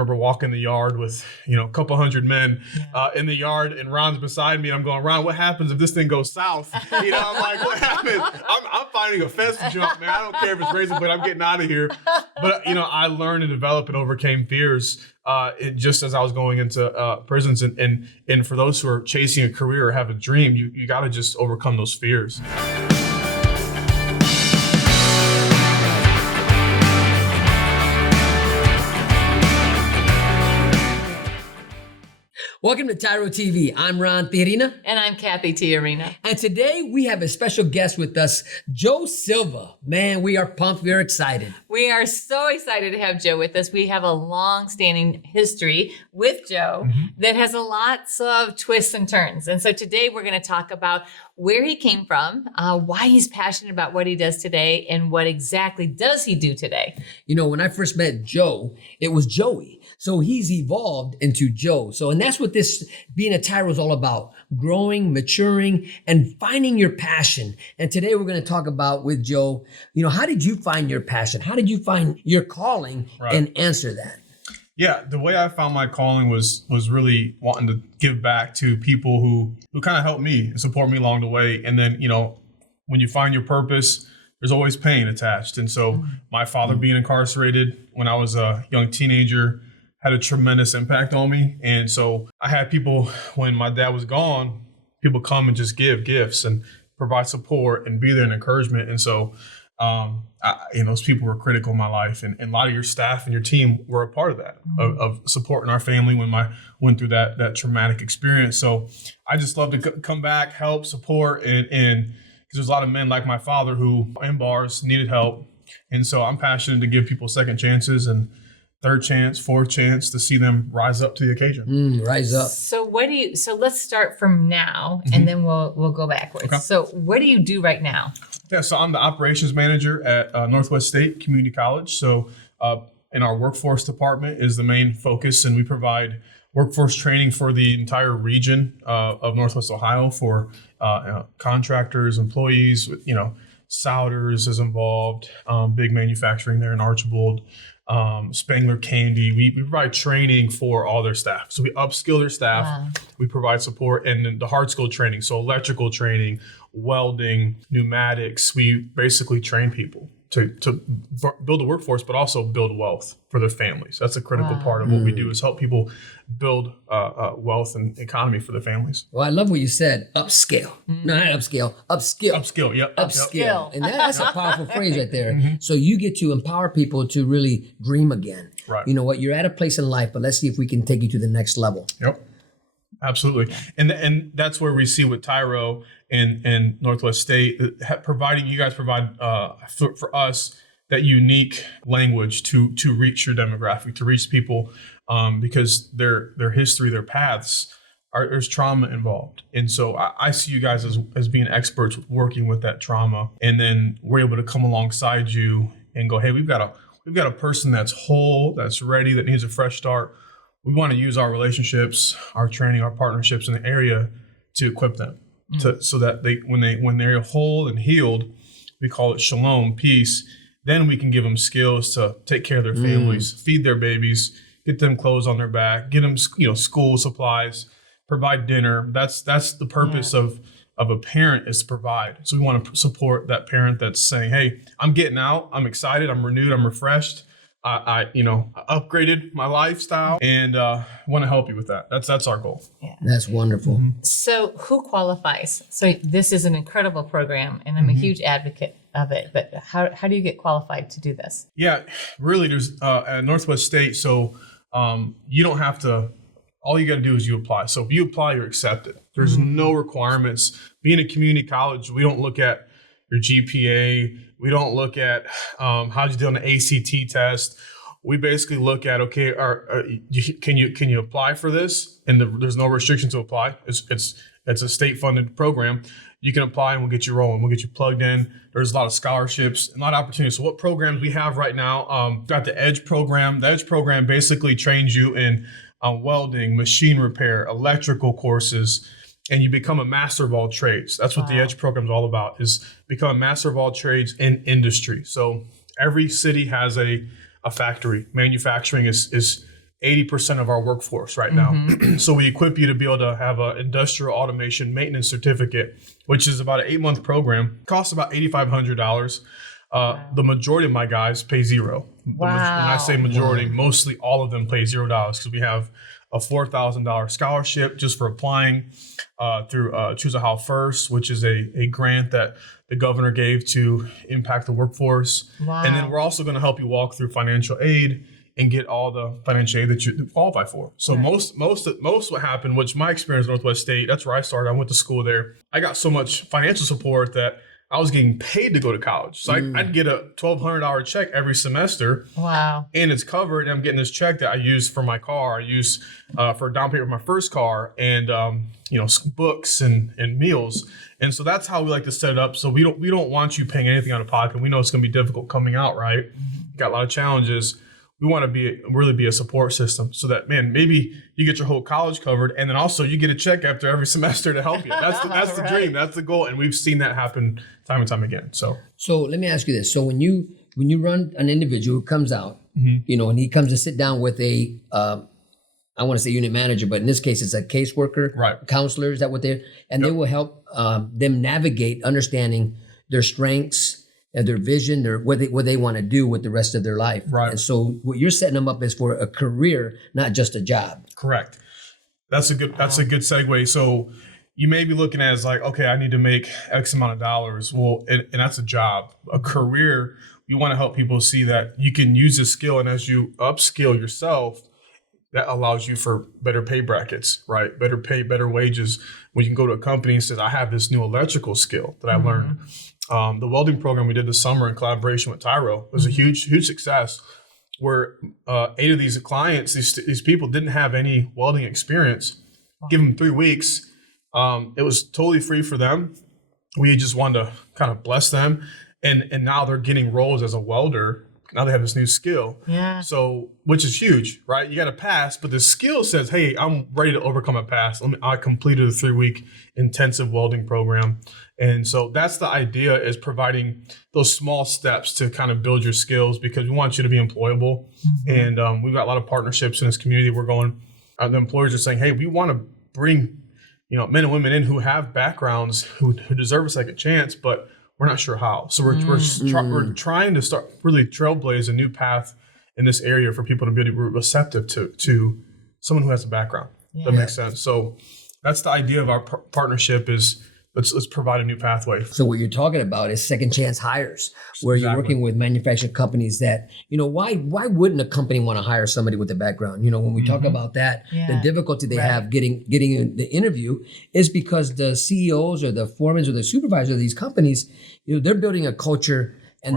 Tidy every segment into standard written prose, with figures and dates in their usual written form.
remember walking the yard with, a couple hundred men in the yard, and Ron's beside me. I'm going, Ron, what happens if this thing goes south? I'm like, what happens? I'm finding a fence to jump, man. I don't care if it's razor blade. I'm getting out of here. But, I learned and developed and overcame fears just as I was going into prisons. And for those who are chasing a career or have a dream, you got to just overcome those fears. Welcome to TYRO TV. I'm Ron Tijerina. And I'm Cathy Tijerina. And today we have a special guest with us, Joe Silva. Man, we are pumped. We are excited. We are so excited to have Joe with us. We have a long-standing history with Joe that has lots of twists and turns. And so today we're going to talk about where he came from, why he's passionate about what he does today, and what exactly does he do today. When I first met Joe, it was Joey. So he's evolved into Joe. And that's what this being a TYRO is all about, growing, maturing, and finding your passion. And today we're going to talk about with Joe, how did you find your passion? How did you find your calling and answer that? Yeah, the way I found my calling was really wanting to give back to people who kind of helped me and support me along the way. And then, when you find your purpose, there's always pain attached. And so my father being incarcerated when I was a young teenager had a tremendous impact on me. And so I had people, when my dad was gone, people come and just give gifts and provide support and be there and encouragement. And so, those people were critical in my life. And a lot of your staff and your team were a part of that, of supporting our family when went through that traumatic experience. So I just love to come back, help, support, and because there's a lot of men like my father who in bars needed help. And so I'm passionate to give people second chances and third chance, fourth chance to see them rise up to the occasion. Rise up. So let's start from now and then we'll go backwards. Okay. So what do you do right now? Yeah, so I'm the operations manager at Northwest State Community College. So in our workforce department is the main focus, and we provide workforce training for the entire region of Northwest Ohio for contractors, employees, Souders is involved, big manufacturing there in Archibald. Spangler Candy. We provide training for all their staff. So we upskill their staff. Wow. We provide support, and then the hard skill training. So electrical training, welding, pneumatics. We basically train people to build a workforce, but also build wealth for their families. That's a critical part of what we do, is help people build wealth and economy for their families. Well, I love what you said, upscale. No, not upscale, upskill. Upskill, yep. Upskill. And that's a powerful phrase right there. So you get to empower people to really dream again. Right. You know what, you're at a place in life, but let's see if we can take you to the next level. Yep. Absolutely. And that's where we see with TYRO and Northwest State, you guys provide for us that unique language to reach your demographic, to reach people, because their history, their paths, there's trauma involved. And so I see you guys as being experts working with that trauma. And then we're able to come alongside you and go, hey, we've got a person that's whole, that's ready, that needs a fresh start. We want to use our relationships, our training, our partnerships in the area to equip them so that when they're whole and healed, we call it shalom, peace. Then we can give them skills to take care of their families, feed their babies, get them clothes on their back, get them school supplies, provide dinner. That's the purpose of a parent, is to provide. So we want to support that parent that's saying, hey, I'm getting out, I'm excited, I'm renewed, I'm refreshed. I upgraded my lifestyle and want to help you with that. That's our goal. Yeah. That's wonderful. So who qualifies? So this is an incredible program, and I'm a huge advocate of it. But how do you get qualified to do this? Yeah, really, there's at Northwest State. So you don't have to. All you got to do is you apply. So if you apply, you're accepted. There's no requirements. Being a community college, we don't look at your GPA. We don't look at how you do on the ACT test. We basically look at, okay, can you apply for this? And there's no restriction to apply. It's a state funded program. You can apply and we'll get you rolling. We'll get you plugged in. There's a lot of scholarships and a lot of opportunities. So what programs we have right now? Got the EDGE program. The EDGE program basically trains you in welding, machine repair, electrical courses, and you become a master of all trades. That's what the EDGE program is all about, is become a master of all trades in industry. So every city has a factory. Manufacturing is 80% of our workforce right now. So we equip you to be able to have an industrial automation maintenance certificate, which is about an 8-month program. Costs about $8,500. The majority of my guys pay zero. When I say majority, mostly all of them pay $0 because we have a $4,000 scholarship just for applying through Choose a How First, which is a grant that the governor gave to impact the workforce. And then we're also going to help you walk through financial aid and get all the financial aid that you qualify for. So most what happened, which my experience in Northwest State, that's where I started. I went to school there. I got so much financial support that I was getting paid to go to college. So I'd get a $1,200 check every semester. Wow. And it's covered. And I'm getting this check that I use for my car. I use for a down payment for my first car and, books and meals. And so that's how we like to set it up. So we don't want you paying anything out of pocket. We know it's going to be difficult coming out, right? Got a lot of challenges. We want to really be a support system so that, man, maybe you get your whole college covered and then also you get a check after every semester to help you. That's the dream. That's the goal. And we've seen that happen time and time again. So let me ask you this. So when you run an individual who comes out, and he comes to sit down with a, I want to say unit manager, but in this case, it's a caseworker, right? Counselor, is that what they will help them navigate understanding their strengths, and their vision, or what they want to do with the rest of their life. Right. And so what you're setting them up is for a career, not just a job. Correct. That's a good segue. So you may be looking at it as like, okay, I need to make X amount of dollars. Well, and that's a job. A career, we want to help people see that you can use this skill, and as you upskill yourself, that allows you for better pay brackets, right? Better pay, better wages. When you can go to a company and says, I have this new electrical skill that I learned. The welding program we did this summer in collaboration with TYRO was a huge success, where 8 of these clients, these people didn't have any welding experience. Give them 3 weeks. It was totally free for them. We just wanted to kind of bless them. And now they're getting roles as a welder. Now they have this new skill. Yeah. So, which is huge, right? You got to pass, but the skill says, hey, I'm ready to overcome a pass. I completed a 3-week intensive welding program. And so that's the idea, is providing those small steps to kind of build your skills, because we want you to be employable. And we've got a lot of partnerships in this community. The employers are saying, hey, we want to bring, men and women in who have backgrounds, who deserve a second chance, but we're not sure how. So we're trying to start really trailblaze a new path in this area for people to be receptive to someone who has a background. Yeah. That makes sense. So that's the idea of our partnership, is let's provide a new pathway. So what you're talking about is second chance hires, where you're working with manufacturing companies that, why wouldn't a company want to hire somebody with a background? When we talk about that, the difficulty they have getting the interview is because the CEOs or the foremen or the supervisors of these companies, they're building a culture, and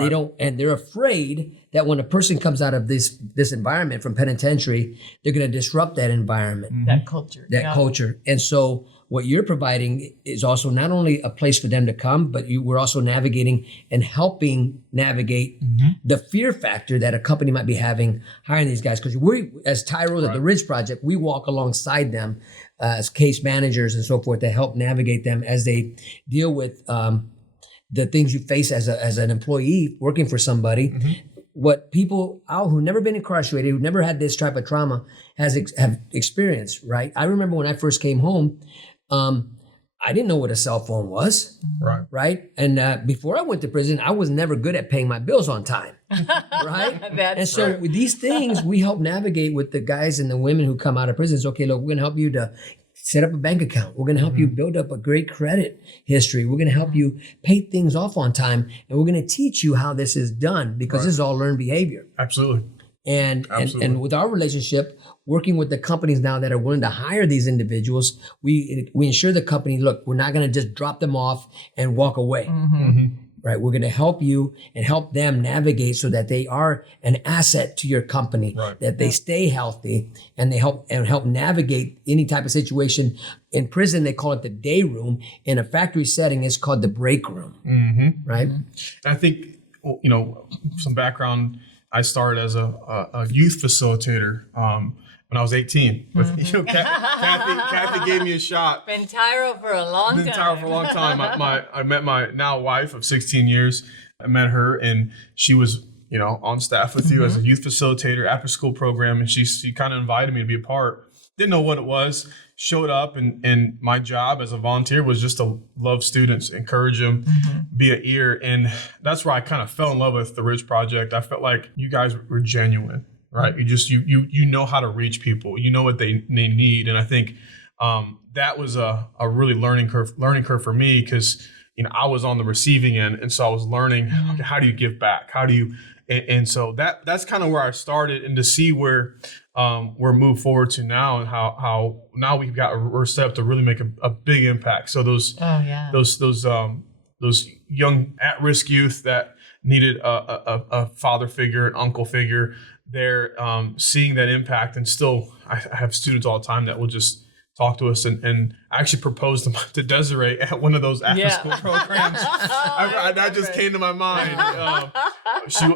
they're afraid that when a person comes out of this environment from penitentiary, they're going to disrupt that environment, that culture. Culture. And so what you're providing is also not only a place for them to come, but we're also navigating and helping navigate the fear factor that a company might be having hiring these guys. Because we, as TYRO at the Ridge Project, we walk alongside them as case managers and so forth to help navigate them as they deal with the things you face as an employee working for somebody. What people out who've never been incarcerated, who've never had this type of trauma, have experienced, right? I remember when I first came home, I didn't know what a cell phone was, right? And before I went to prison, I was never good at paying my bills on time, right? And so with these things, we help navigate with the guys and the women who come out of prison. It's okay, look, we're going to help you to set up a bank account. We're going to help you build up a great credit history. We're going to help you pay things off on time. And we're going to teach you how this is done, because this is all learned behavior. Absolutely. And with our relationship, working with the companies now that are willing to hire these individuals, we ensure the company, look, we're not going to just drop them off and walk away. Right? We're going to help you and help them navigate so that they are an asset to your company, that they stay healthy, and they help navigate any type of situation. In prison, they call it the day room. In a factory setting, it's called the break room, right? And I think, some background, I started as a youth facilitator when I was 18. Cathy gave me a shot. Been TYRO for a long time. I met my now wife of 16 years. I met her, and she was, on staff with you as a youth facilitator, after school program, and she kind of invited me to be a part. Didn't know what it was. Showed up, and my job as a volunteer was just to love students, encourage them, be an ear, and that's where I kind of fell in love with the Ridge Project. I felt like you guys were genuine, right? You know how to reach people, you know what they need, and I think that was a really learning curve for me, because I was on the receiving end, and so I was learning, okay, how do you give back? How do you, and so that's kind of where I started, and to see where we're moved forward to now, and how now we're set up to really make a big impact. So those young at-risk youth that needed a father figure, an uncle figure, they're seeing that impact, and still I have students all the time that will just talk to us, and I actually proposed to Desiree at one of those after-school programs. That just came to my mind. I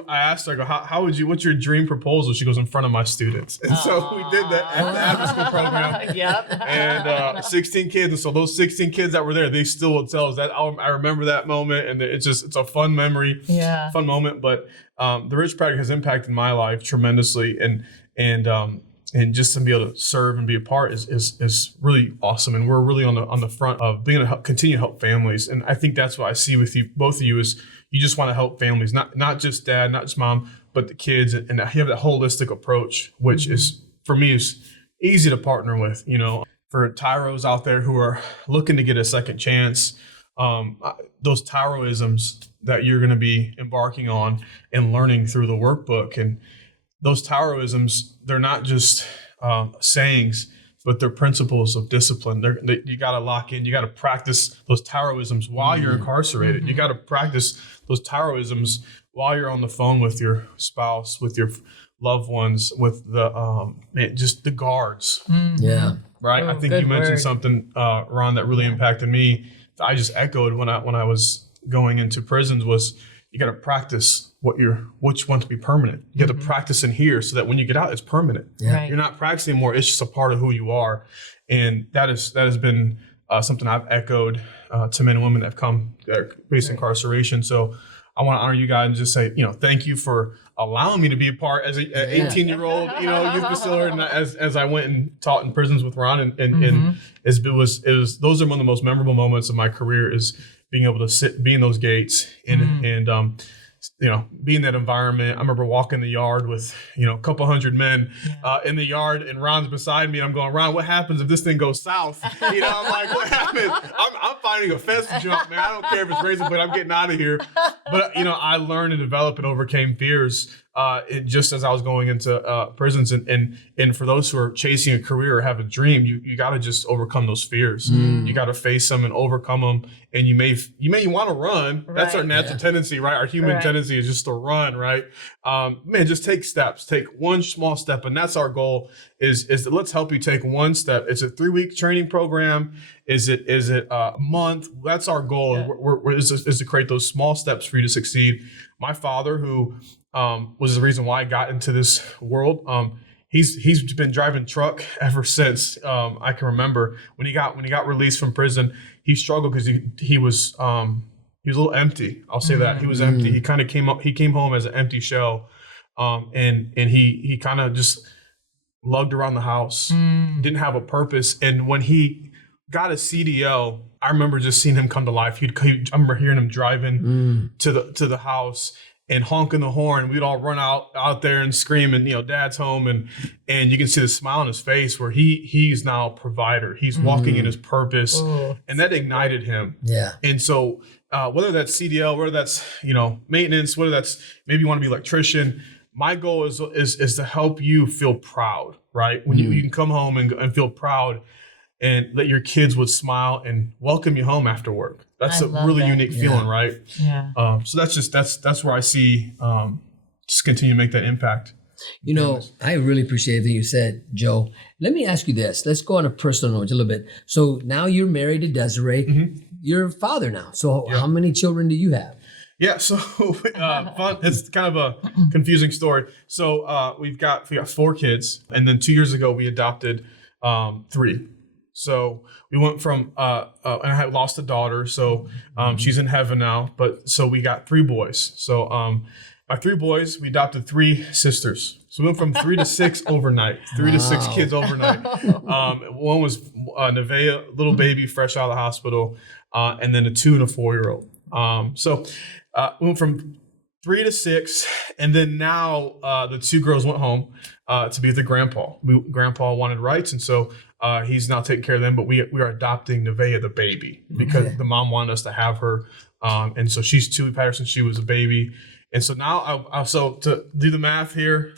asked her, I go, what's your dream proposal? She goes, in front of my students. And so we did that at the after-school program. And 16 kids. And so those 16 kids that were there, they still will tell us that. I remember that moment, and it's a fun memory, fun moment. But the Ridge Project has impacted my life tremendously, and just to be able to serve and be a part is really awesome. And we're really on the front of being able to continue to help families. And I think that's what I see with you, both of you, is you just want to help families, not just dad, not just mom, but the kids. And you have that holistic approach, which is, for me, is easy to partner with. For TYROs out there who are looking to get a second chance, those TYROisms that you're going to be embarking on and learning through the workbook, and those TYROisms, they're not just sayings, but they're principles of discipline. You got to lock in. You got to practice those TYROisms while you're incarcerated. You got to practice those TYROisms while you're on the phone with your spouse, with your loved ones, with just the guards. Yeah. Right. I think you mentioned something, Ron, that really impacted me. That I just echoed when I was going into prisons was, you got to practice what you want to be permanent. You got to practice in here so that when you get out, it's permanent. You're not practicing anymore. It's just a part of who you are. And that has been something I've echoed to men and women that have come that are facing incarceration. So I want to honor you guys and just say, thank you for allowing me to be a part as an 18-year-old, youth facilitator, and as I went and taught in prisons with Ron, and it was those are one of the most memorable moments of my career, is being able to be in those gates and be in that environment. I remember walking the yard with, a couple hundred men in the yard, and Ron's beside me. I'm going, Ron, what happens if this thing goes south? I'm like, what happens? I'm finding a fence to jump, man. I don't care if it's razor blade, I'm getting out of here. But, I learned and developed and overcame fears just as I was going into prisons. And for those who are chasing a career or have a dream, you got to just overcome those fears. You got to face them and overcome them. And you may want to run. That's our natural tendency, right? Our human tendency is just to run, right? Just take steps. Take one small step. And that's our goal, is that let's help you take one step. It's a 3-week training program. Is it a month? That's our goal. Is to create those small steps for you to succeed. My father, who was the reason why I got into this world, he's been driving truck ever since I can remember. When he got released from prison, he struggled because he was a little empty. I'll say that. He was empty. He kind of came home as an empty shell, and he kind of just lugged around the house, didn't have a purpose. And when he got a CDL, I remember just seeing him come to life. I remember hearing him driving to the house and honking the horn. We'd all run out there and scream, and Dad's home, and you can see the smile on his face where he's now a provider. He's walking in his purpose, and that ignited him. Yeah. And so whether that's CDL, whether that's maintenance, whether that's maybe you want to be an electrician, my goal is to help you feel proud, right? When you can come home and feel proud, and that your kids would smile and welcome you home after work. That's a really unique feeling, right? Yeah. So that's where I see just continue to make that impact. I really appreciate everything you said, Joe. Let me ask you this. Let's go on a personal note a little bit. So now you're married to Desiree. You're a father now. So how many children do you have? Yeah, so fun. It's kind of a confusing story. So we got 4 kids, and then 2 years ago we adopted 3. So we went from, and I had lost a daughter, so she's in heaven now. But so we got 3 boys. So my 3 boys, we adopted 3 sisters. So we went from 3 to 6 overnight, 3 to 6 kids overnight. One was Nevaeh, little baby, fresh out of the hospital, and then a 2 and a 4-year-old. We went from 3 to 6, and then now the 2 girls went home to be with their grandpa. Grandpa wanted rights, and so he's now taking care of them. But we are adopting Nevaeh, the baby, because the mom wanted us to have her, and so she's 2. We've had her since she was a baby, and so now so to do the math here,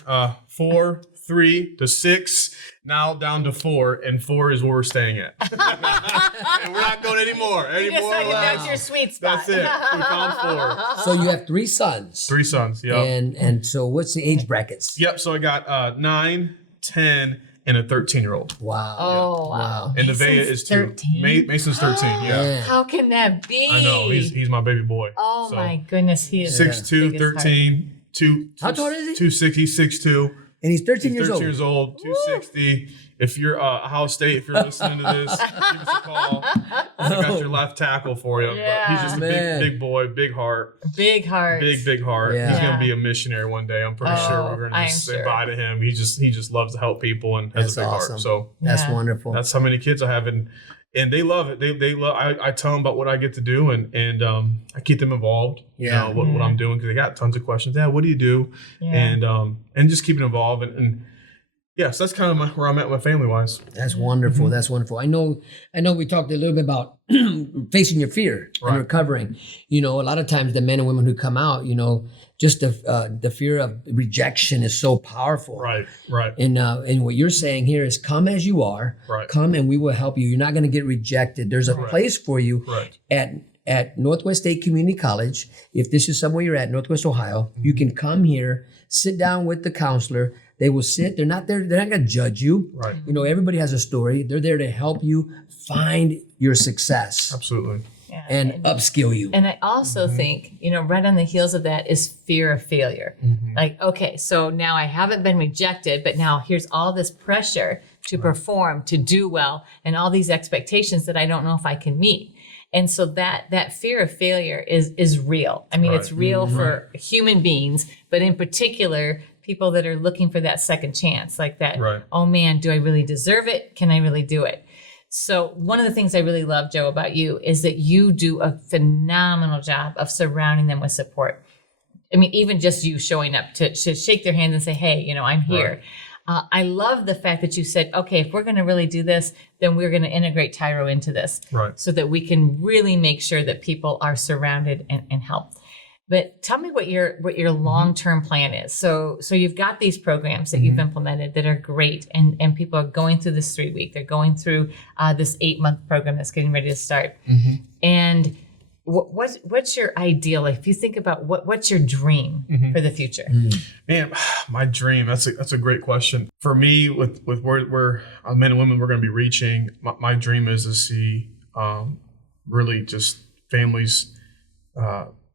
4, 3 to 6, now down to 4, and 4 is where we're staying at. And we're not going anymore. You decided that's your sweet spot. That's it. We found 4. So you have 3 sons. 3 sons, yeah. And so what's the age brackets? Yep, so I got 9, 10, and a 13-year-old. Wow. Oh, wow. And Nevaeh is 2. 13? Mason's 13, yeah. Yeah. How can that be? I know, he's my baby boy. Oh, my goodness. He is 6'2", 13, 2. How tall is he? 260, 6'2". And he's 13 He's years 13 old. years old, 260. If you're Ohio State, if you're listening to this, give us a call. I got your left tackle for you. Yeah. But he's just a big boy, big heart. Big heart. Big heart. Yeah. He's gonna be a missionary one day. I'm pretty sure we're gonna just say bye to him. He just loves to help people and has a big heart. So That's wonderful. that's how many kids I have, and they love it. They love. I tell them about what I get to do, and I keep them involved. Yeah. You know, what I'm doing, because they got tons of questions. Dad, what do you do? Yeah. And just keeping involved and yeah, so that's kind of where I'm at with family wise. That's wonderful. Mm-hmm. That's wonderful. I know we talked a little bit about facing your fear and recovering. You know, a lot of times the men and women who come out, you know, just the fear of rejection is so powerful. Right. And what you're saying here is come as you are. Right. Come and we will help you. You're not going to get rejected. There's a place for you at Northwest State Community College. If this is somewhere you're at, Northwest Ohio, you can come here, sit down with the counselor. They will sit. They're not there. They're not going to judge you. Right. You know, everybody has a story. They're there to help you find your success Absolutely. Yeah. and upskill you. And I also think, you know, right on the heels of that is fear of failure. Like, okay, so now I haven't been rejected, but now here's all this pressure to perform, to do well, and all these expectations that I don't know if I can meet. And so that fear of failure is real. I mean, it's real for human beings, but in particular, people that are looking for that second chance, like that, oh man, do I really deserve it? Can I really do it? So one of the things I really love, Joe, about you is that you do a phenomenal job of surrounding them with support. I mean, even just you showing up to shake their hand and say, hey, you know, I'm here. I love the fact that you said, okay, if we're going to really do this, then we're going to integrate TYRO into this so that we can really make sure that people are surrounded and helped. But tell me what your long-term plan is. So you've got these programs that you've implemented that are great, and people are going through this 3-week. They're going through this 8-month program that's getting ready to start. And what's your ideal? If you think about what's your dream for the future? Man, my dream. That's a great question. For me, with where men and women we're going to be reaching, my dream is to see really just families.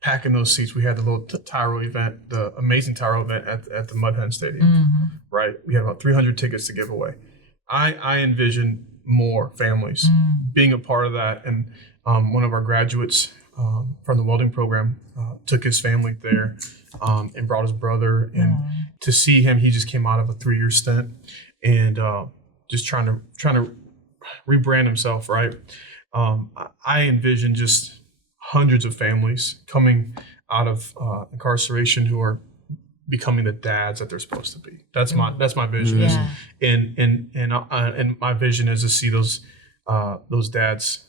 Packing those seats. We had the little TYRO event, the amazing TYRO event at the Mud Hen Stadium, right? We had about 300 tickets to give away. I envision more families being a part of that. And one of our graduates from the welding program took his family there and brought his brother. And to see him, he just came out of a 3-year stint and just trying to rebrand himself, right? I envision just hundreds of families coming out of incarceration who are becoming the dads that they're supposed to be. That's my vision. And my vision is to see those dads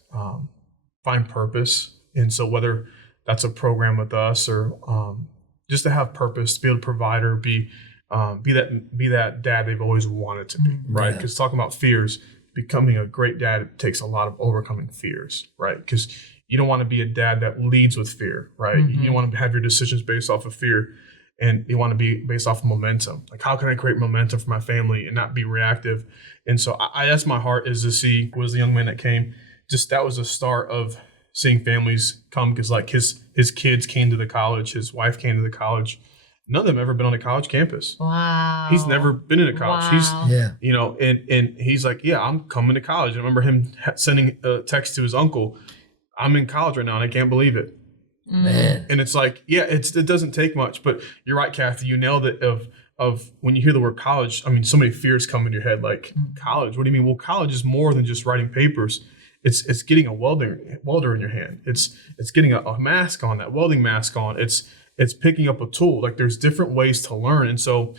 find purpose. And so whether that's a program with us or just to have purpose, to be able to provide or be that dad they've always wanted to be, right? Because talking about fears, becoming a great dad takes a lot of overcoming fears, right? Because you don't want to be a dad that leads with fear, right? You don't want to have your decisions based off of fear, and you want to be based off of momentum. Like, how can I create momentum for my family and not be reactive? And so that's my heart, is to see, was the young man that came, just that was the start of seeing families come, because like his kids came to the college, his wife came to the college. None of them ever been on a college campus. Wow. He's never been in a college. Wow. He's, you know, and he's like, yeah, I'm coming to college. I remember him sending a text to his uncle, I'm in college right now and I can't believe it. Man. And it's like, yeah, it doesn't take much, but you're right, Cathy, you nailed it of when you hear the word college, I mean, so many fears come in your head, like college, what do you mean? Well, college is more than just writing papers. It's getting a welder in your hand. It's getting a mask on, that welding mask on. It's picking up a tool. Like there's different ways to learn. And so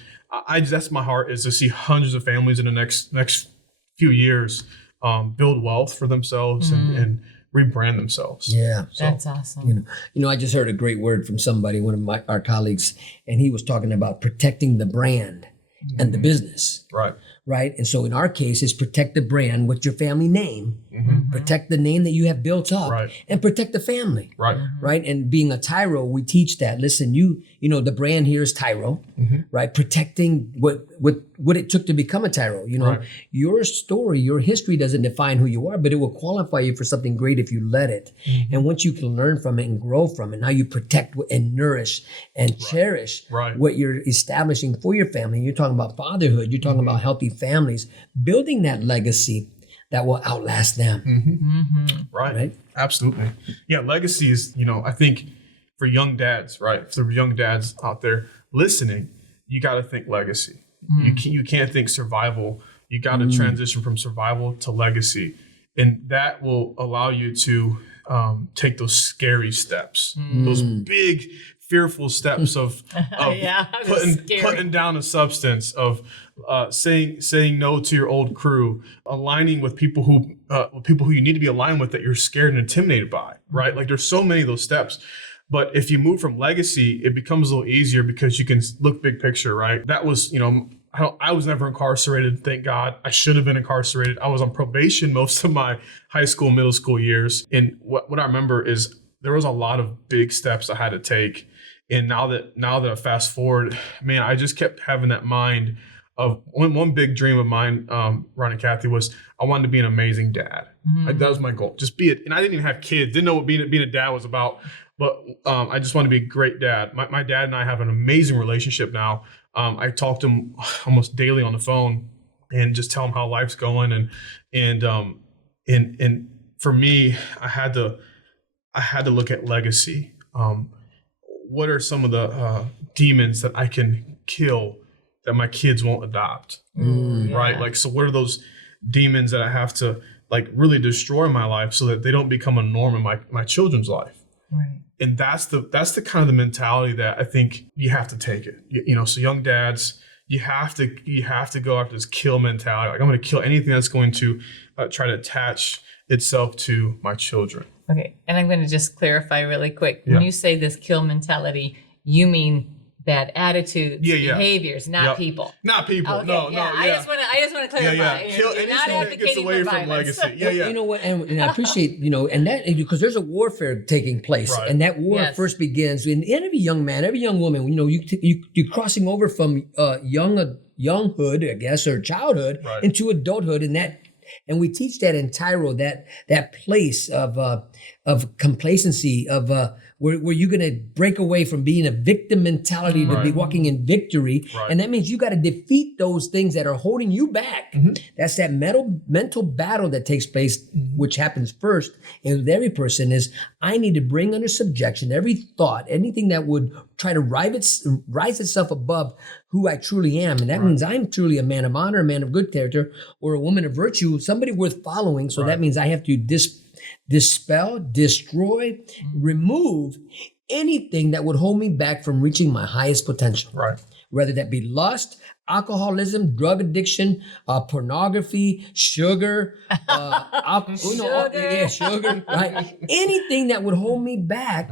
that's my heart, is to see hundreds of families in the next few years build wealth for themselves and rebrand themselves. Yeah. So, that's awesome. I just heard a great word from somebody, one of our colleagues, and he was talking about protecting the brand and the business. Right. And so in our case, it's protect the brand with your family name, protect the name that you have built up, and protect the family. Right. And being a TYRO, we teach that. Listen, the brand here is TYRO, right? Protecting what it took to become a TYRO. Your story, your history doesn't define who you are, but it will qualify you for something great if you let it. And once you can learn from it and grow from it, now you protect and nourish and cherish what you're establishing for your family. You're talking about fatherhood. You're talking about healthy families, building that legacy that will outlast them. Right. Absolutely. Yeah. Legacy is, I think for young dads, right? For young dads out there listening, you got to think legacy. You can't think survival. You got to transition from survival to legacy. And that will allow you to take those scary steps, those big, fearful steps of putting down a substance, of saying no to your old crew, aligning with people who you need to be aligned with that you're scared and intimidated by, right? Like there's so many of those steps. But if you move from legacy, it becomes a little easier because you can look big picture, right? That was, I was never incarcerated, thank God. I should have been incarcerated. I was on probation most of my high school, middle school years. And what I remember is there was a lot of big steps I had to take. And now that I fast forward, man, I just kept having that mind of one big dream of mine, Ron and Cathy, was I wanted to be an amazing dad. Like that was my goal. Just be it. And I didn't even have kids, didn't know what being a dad was about, but I just wanted to be a great dad. My dad and I have an amazing relationship now. I talk to him almost daily on the phone and just tell him how life's going. And for me, I had to look at legacy. What are some of the demons that I can kill that my kids won't adopt? Right? Like, so what are those demons that I have to like really destroy my life so that they don't become a norm in my children's life? Right. And that's the kind of the mentality that I think you have to take it. So young dads, you have to go after this kill mentality. Like I'm going to kill anything that's going to try to attach itself to my children. Okay. And I'm going to just clarify really quick. When you say this kill mentality, you mean bad attitudes, behaviors, not people. Not people. Okay. No. I just want to clarify. Kill anything that gets away from legacy. You know what? And I appreciate, and that because there's a warfare taking place, and that war first begins in every young man, every young woman. You're crossing over from younghood, I guess, or childhood into adulthood, and we teach that in TYRO, that place of complacency, of where you're going to break away from being a victim mentality to be walking in victory. And that means you got to defeat those things that are holding you back. That's that mental battle that takes place, which happens first in every person, is I need to bring under subjection every thought, anything that would try to rise itself above who I truly am. And that means I'm truly a man of honor, a man of good character, or a woman of virtue, somebody worth following. So that means I have to dispel, destroy, remove anything that would hold me back from reaching my highest potential. Whether that be lust, alcoholism, drug addiction, pornography, sugar, sugar, right? Anything that would hold me back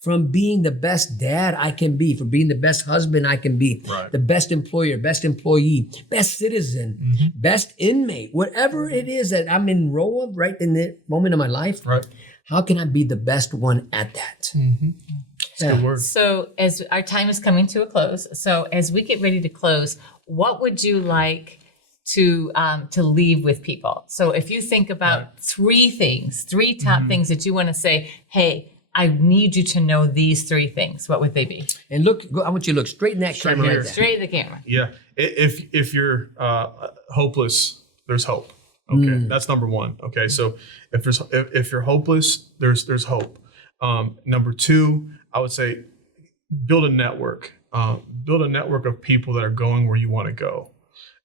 from being the best dad I can be, from being the best husband I can be, the best employer, best employee, best citizen, best inmate, whatever it is that I'm in role of right in the moment of my life. How can I be the best one at that? That's a good word. So as our time is coming to a close, so as we get ready to close, what would you like to leave with people? So if you think about three top things that you want to say, hey, I need you to know these three things. What would they be? And look, I want you to look straight in that camera right there. Straight in the camera. Yeah. If you're hopeless, there's hope. Okay. That's number one. Okay. So if you're hopeless, there's hope. Number two, I would say build a network. Build a network of people that are going where you want to go.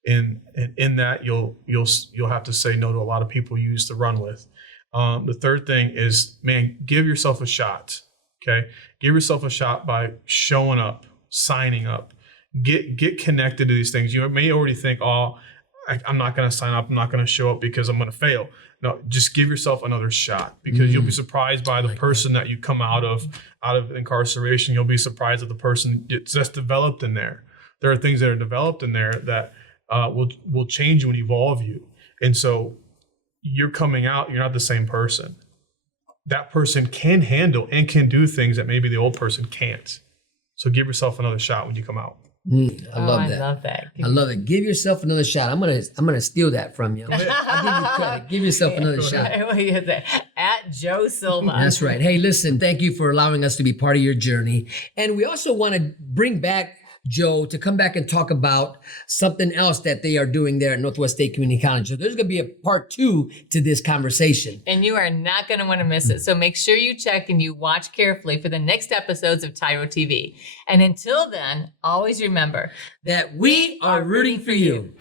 And in that, you'll have to say no to a lot of people you used to run with. The third thing is, man, give yourself a shot. Okay, give yourself a shot by showing up, signing up, get connected to these things. You may already think, oh, I'm not going to sign up. I'm not going to show up because I'm going to fail. No, just give yourself another shot, because you'll be surprised by the person that you come out of incarceration. You'll be surprised at the person that's developed in there. There are things that are developed in there that will change you and evolve you. And so you're coming out, you're not the same person. That person can handle and can do things that maybe the old person can't. So give yourself another shot when you come out. I love that. I love it. Give yourself another shot. I'm gonna steal that from you. I'll give you credit. Give yourself another shot. At Joe Silva. That's right. Hey, listen, thank you for allowing us to be part of your journey. And we also want to bring back Joe to come back and talk about something else that they are doing there at Northwest State Community College. So there's going to be a part 2 to this conversation. And you are not going to want to miss it. So make sure you check and you watch carefully for the next episodes of TYRO TV. And until then, always remember that we are rooting for you.